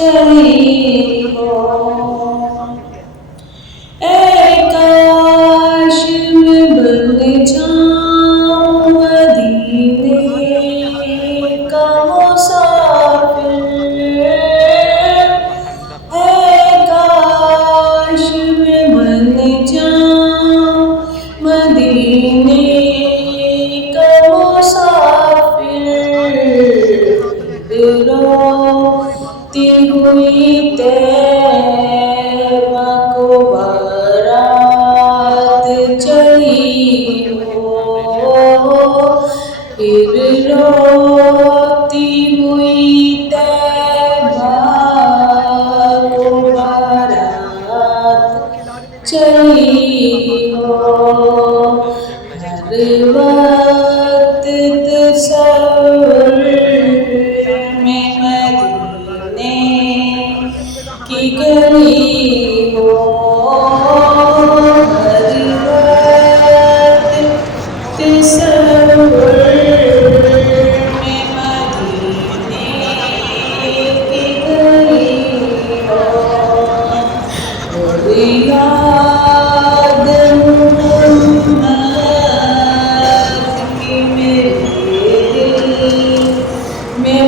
चली हो। काश में बन जाऊं मदीने का मुसाफिर। काश में बन जाऊं मदीने का मुसाफिर। रोती हुई तैबा को बारात चढ़ी हो। फिर रोती हुई तैबा को बारात चढ़ी हो। हर वक्त तस्वीर में मदीने की गली हो। हर वक्त तस्वीर में मदीने की गली हो। और याद मोहम्मद की मेरे दिल में